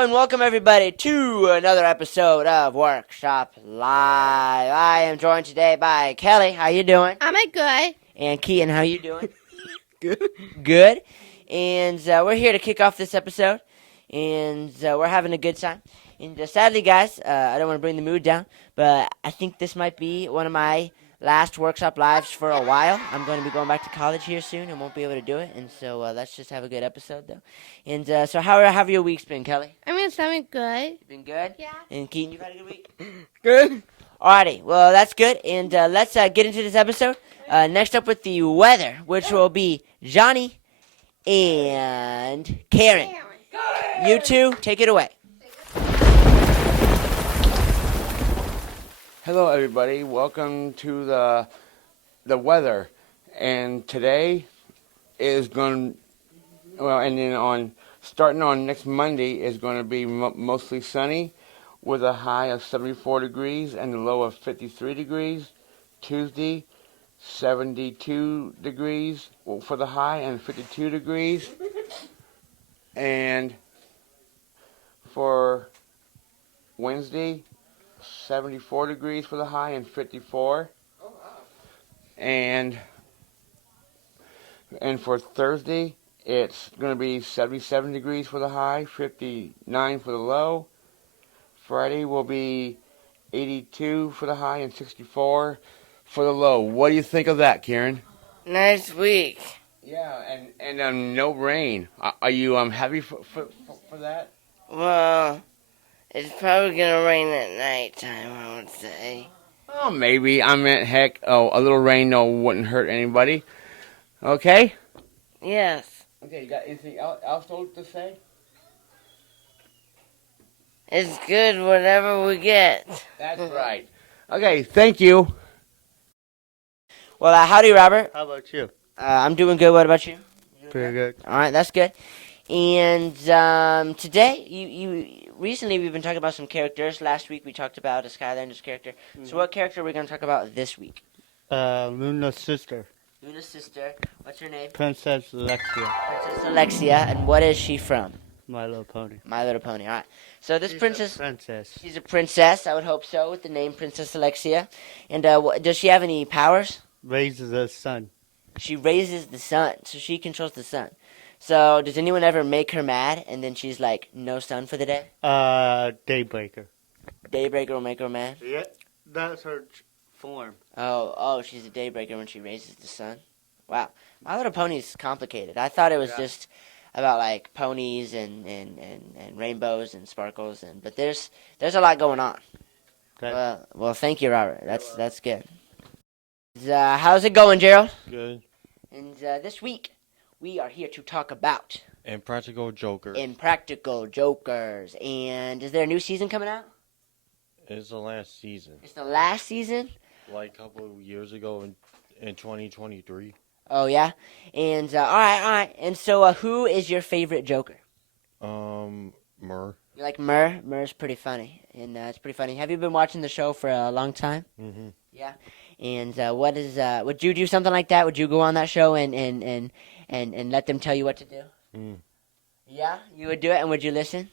Hello and welcome everybody to another episode of Workshop Live. I am joined today by Kelly. How you doing? I'm good. And Keaton, how you doing? Good. Good. And we're here to kick off this episode, and we're having a good time. And sadly, guys, I don't want to bring the mood down, but I think this might be one of my last Workshop Lives for a while. I'm going to be going back to college here soon and won't be able to do it, and so let's just have a good episode, though. And so how have your weeks been, Kelly? I mean, something good. Been good? Yeah. And Keaton, you've had a good week? Good. Alrighty, well, that's good, and let's get into this episode. Next up with the weather, which will be Johnny and Karen. You two, take it away. Hello, everybody. Welcome to the weather. And today is going. And then starting on next Monday is going to be mostly sunny, with a high of 74 degrees and a low of 53 degrees. Tuesday, 72 degrees for the high and 52 degrees. And for Wednesday, 74 degrees for the high and 54. Oh, wow. And for Thursday, it's going to be 77 degrees for the high, 59 for the low. Friday will be 82 for the high and 64 for the low. What do you think of that, Karen? Nice week. Yeah, and no rain. Are you happy for that? Well, it's probably gonna rain at nighttime, I would say. Oh, maybe. I meant, heck, a little rain wouldn't hurt anybody. Okay? Yes. Okay, you got anything else to say? It's good whatever we get. That's right. Okay, thank you. Well, howdy, Robert. How about you? I'm doing good. What about you? Pretty good. All right, that's good. And today, you recently we've been talking about some characters. Last week we talked about a Skylanders character. Mm-hmm. So what character are we going to talk about this week? Luna's sister. Luna's sister. What's her name? Princess Alexia. Princess Alexia. And what is she from? My Little Pony. My Little Pony. All right. So this She's princess. a princess. She's a princess. I would hope so, with the name Princess Alexia. And does she have any powers? Raises a son. She raises the sun, so she controls the sun. So does anyone ever make her mad, and then she's like, no sun for the day? Daybreaker. Daybreaker will make her mad? Yeah, that's her form. Oh, she's a daybreaker when she raises the sun? Wow. My Little Pony's complicated. I thought it was just about, like, ponies and rainbows and sparkles, but there's a lot going on. Okay. Well, thank you, Robert. That's good. How's it going, Gerald? Good. And this week, we are here to talk about Impractical Jokers. Impractical Jokers. And is there a new season coming out? It's the last season. It's the last season? Like a couple of years ago in 2023. Oh, yeah? And, all right. And so, who is your favorite Joker? Murr. You like Murr? Murr's pretty funny. And it's pretty funny. Have you been watching the show for a long time? Mm-hmm. Yeah. And would you do something like that? Would you go on that show and let them tell you what to do? Mm. Yeah? You would do it, and would you listen?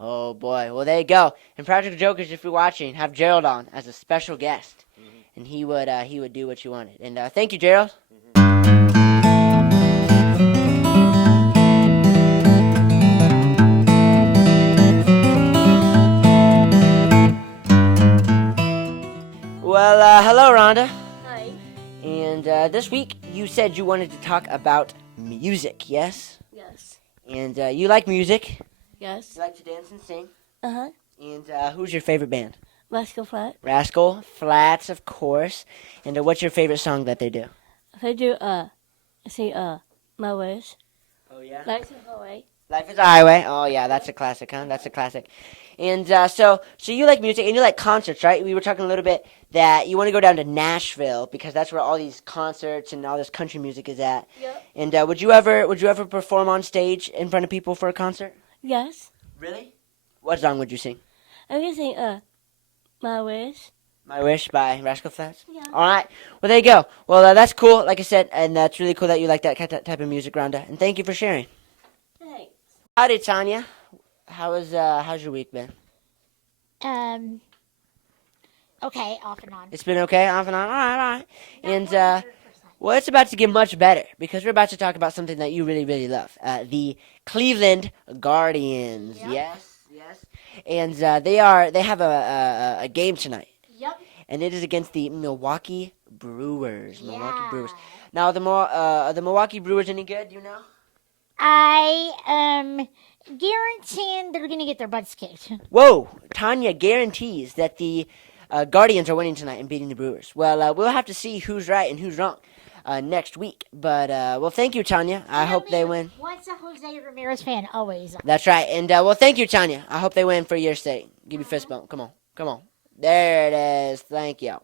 Oh, boy. Well, there you go. Impractical Jokers, if you're watching, have Gerald on as a special guest. Mm-hmm. And he would do what you wanted. And thank you, Gerald. Well, hello, Rhonda. Hi. And this week, you said you wanted to talk about music, yes? Yes. And you like music. Yes. You like to dance and sing. Uh-huh. And who's your favorite band? Rascal Flat. Rascal Flats, of course. And what's your favorite song that they do? They do, My Wish. Oh, yeah? Lights of Hawaii. Life is a Highway. Oh, yeah, that's a classic, huh? That's a classic. And so you like music and you like concerts, right? We were talking a little bit that you want to go down to Nashville because that's where all these concerts and all this country music is at. Yep. And would you ever perform on stage in front of people for a concert? Yes. Really? What song would you sing? I'm gonna sing, My Wish. My Wish by Rascal Flatts? Yeah. All right. Well, there you go. Well, that's cool, like I said, and that's really cool that you like that type of music, Rhonda. And thank you for sharing. Thanks. Howdy, Tanya. how's your week been? Okay, off and on. It's been okay, off and on. All right, all right. And well, it's about to get much better because we're about to talk about something that you really, really love. The Cleveland Guardians. Yep. Yes. And they have a game tonight, Yep. and it is against the Milwaukee Brewers. Milwaukee Yeah. Brewers. Now, are the Milwaukee Brewers any good? Do you know? I am guaranteeing they're going to get their butts kicked. Whoa! Tanya guarantees that the Guardians are winning tonight and beating the Brewers. Well, we'll have to see who's right and who's wrong next week. But well, thank you, Tanya. I hope they win. Once a Jose Ramirez fan, always. That's right. And well, thank you, Tanya. I hope they win for your sake. Give me a fist bump. Come on. There it is. Thank you.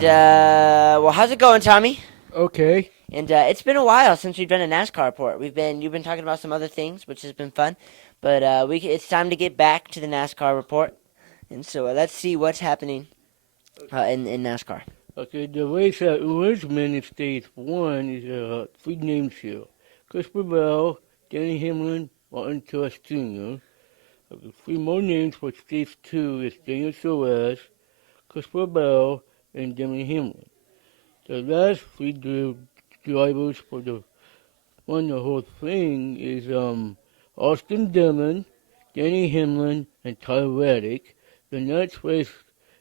Well, how's it going, Tommy? Okay. And it's been a while since we've done a NASCAR report. You've been talking about some other things, which has been fun. But it's time to get back to the NASCAR report. And so let's see what's happening in NASCAR. Okay, the race at Richmond in Stage 1 is three names here. Christopher Bell, Danny Hamlin, Martin Truex Jr. The three more names for Stage 2 is Daniel Suarez, Christopher Bell, and Danny Hamlin. The last three drivers for the whole thing is Austin Dillon, Danny Hamlin, and Tyler Reddick. The next race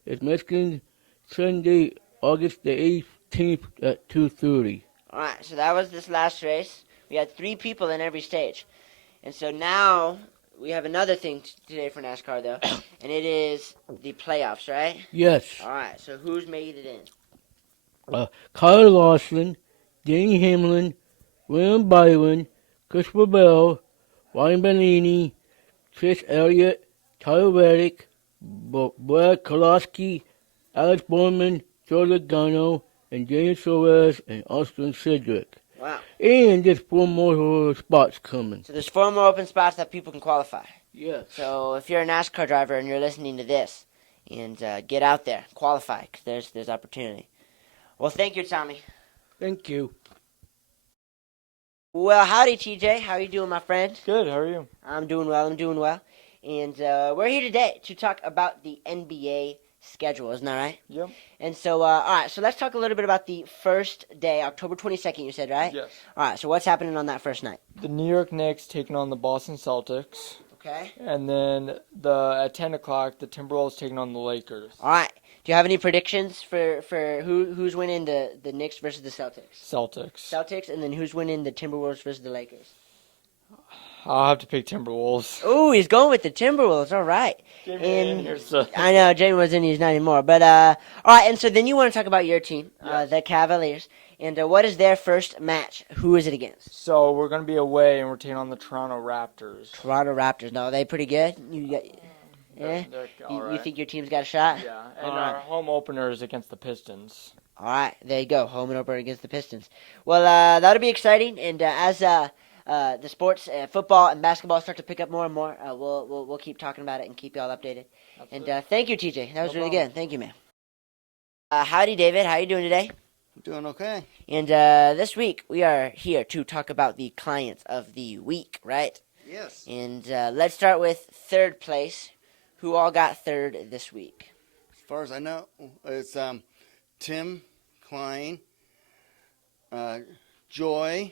is Mexican Sunday, August the 18th at 2:30. All right, so that was this last race. We had three people in every stage. And so now we have another thing today for NASCAR, though, and it is the playoffs, right? Yes. All right, so who's made it in? Kyle Larson, Danny Hamlin, William Byron, Christopher Bell, Ryan Bellini, Chris Elliott, Tyler Reddick, Brad Keselowski, Alex Bowman, Joe Logano, and Daniel Suarez, and Austin Cedric. Wow. And there's four more spots coming. So there's 4 more open spots that people can qualify. Yes. So if you're a NASCAR driver and you're listening to this, and get out there, qualify, because there's opportunity. Well, thank you, Tommy. Thank you. Well, howdy, TJ. How you doing, my friend? Good, how are you? I'm doing well. And we're here today to talk about the NBA schedule, isn't that right? Yep. And so, all right, so let's talk a little bit about the first day, October 22nd, you said, right? Yes. All right, so what's happening on that first night? The New York Knicks taking on the Boston Celtics. Okay. And then at 10 o'clock, the Timberwolves taking on the Lakers. All right. Do you have any predictions for who's winning the Knicks versus the Celtics? Celtics. And then who's winning the Timberwolves versus the Lakers? I'll have to pick Timberwolves. Oh, he's going with the Timberwolves. All right. And I know Jamie was in. He's not anymore. But all right. And so then you want to talk about your team, the Cavaliers, and what is their first match? Who is it against? So we're going to be away, and we're taking on the Toronto Raptors. Toronto Raptors. No, are they pretty good? They're all You right. think your team's got a shot? Yeah, and All our right. home opener is against the Pistons. All right, there you go. Home and opener against the Pistons. Well, that'll be exciting. And as the sports, football and basketball start to pick up more and more, we'll keep talking about it and keep y'all updated. Absolutely. And thank you, TJ. That was No really problem. good. Thank you, man. Howdy, David. How you doing today? Doing okay. And this week we are here to talk about the clients of the week, right? Yes. And let's start with third place. Who all got third this week? As far as I know, it's Tim Klein, Joy,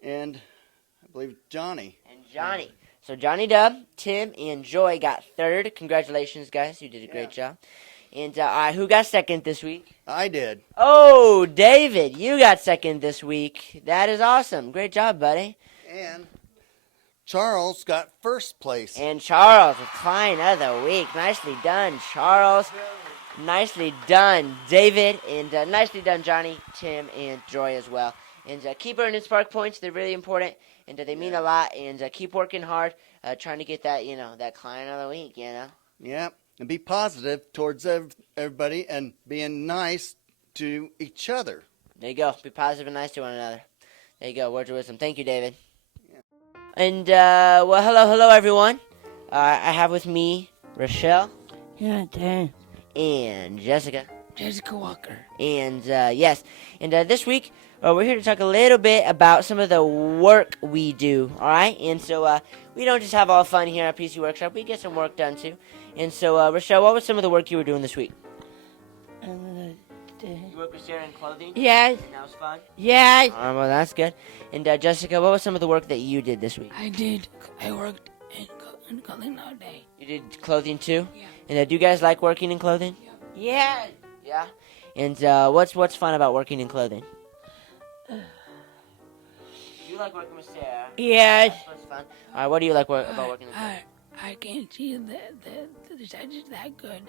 and I believe Johnny. And Johnny. So Johnny Dub, Tim, and Joy got third. Congratulations, guys. You did a great job. And who got second this week? I did. Oh, David, you got second this week. That is awesome. Great job, buddy. And Charles got first place. And Charles with Klein of the week. Nicely done, Charles. Nicely done, David. And nicely done, Johnny, Tim, and Joy as well. And keep earning Spark points. They're really important. And they mean a lot. And keep working hard, trying to get that, that Klein of the week, Yep. And be positive towards everybody and being nice to each other. There you go. Be positive and nice to one another. There you go. Words of wisdom. Thank you, David. And, well, hello, everyone. I have with me Rochelle Yeah, Dan. and Jessica. Jessica Walker. And yes, and this week we're here to talk a little bit about some of the work we do. All right, and so we don't just have all fun here at PC Workshop. We get some work done too. And so Rochelle, what was some of the work you were doing this week? You worked with Sarah in clothing. Yes. And that was fun. Yes. Well, that's good. And Jessica, what was some of the work that you did this week? I worked in clothing all day. You did clothing too. Yeah. And do you guys like working in clothing? Yes. Yeah. And what's fun about working in clothing? You like working with Sarah. Yes. That's what's fun. All right, what do you like about working in clothing? I can't see the sizes that good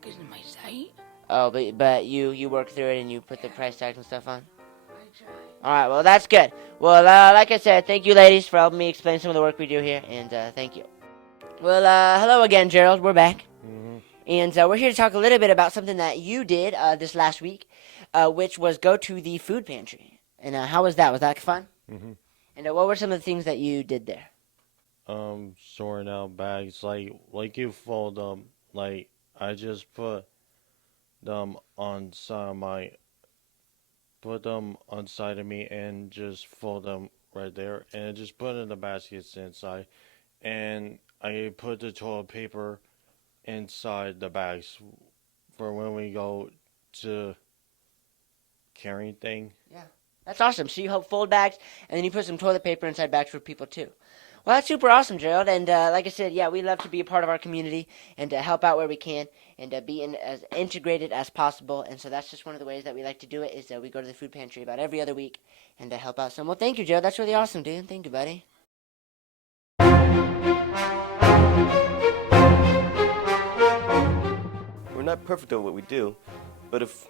because of my sight. Oh, but you work through it and you put the price tags and stuff on? All right, well, that's good. Well, like I said, thank you, ladies, for helping me explain some of the work we do here, and thank you. Well, hello again, Gerald. We're back. Mm-hmm. And we're here to talk a little bit about something that you did this last week, which was go to the food pantry. And how was that? Was that fun? Mm-hmm. And what were some of the things that you did there? Sorting out bags, like you fold them, like I just put them on side of me and just fold them right there and just put in the baskets inside, and I put the toilet paper inside the bags for when we go to carrying thing. Yeah, that's awesome. So you help fold bags, and then you put some toilet paper inside bags for people too. Well, that's super awesome, Gerald. And like I said, yeah, we love to be a part of our community and to help out where we can and be as integrated as possible. And so that's just one of the ways that we like to do it is we go to the food pantry about every other week and help out some. Well, thank you, Gerald. That's really awesome, dude. Thank you, buddy. We're not perfect at what we do, but if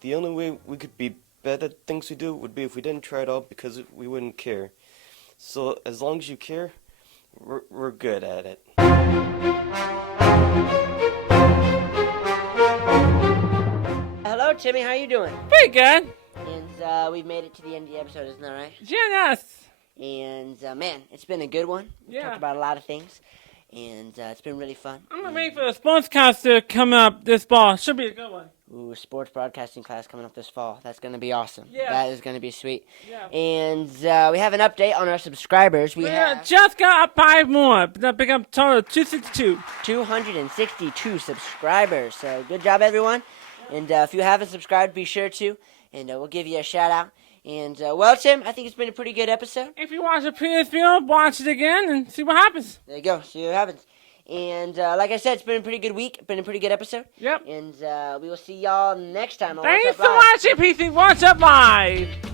the only way we could be better at things we do would be if we didn't try it all because we wouldn't care. So as long as you care, we're good at it. Hello, Timmy. How you doing? Pretty good. And we've made it to the end of the episode, isn't that right? Yes. And man, it's been a good one. We Yeah. talked about a lot of things, and it's been really fun. I'm gonna wait for the sportscaster to come up this fall. Should be a good one. Ooh, sports broadcasting class coming up this fall. That's going to be awesome. Yeah. That is going to be sweet. Yeah. And we have an update on our subscribers. We have just got 5 more. That big up total of 262. 262 subscribers. So good job, everyone. And if you haven't subscribed, be sure to. And we'll give you a shout out. And well, Tim, I think it's been a pretty good episode. If you watch the previous video, watch it again and see what happens. There you go. See what happens. And like I said, it's been a pretty good week. Been a pretty good episode. Yep. And we will see y'all next time on Thanks What's for Up Live. watching, PC Watch Up Live.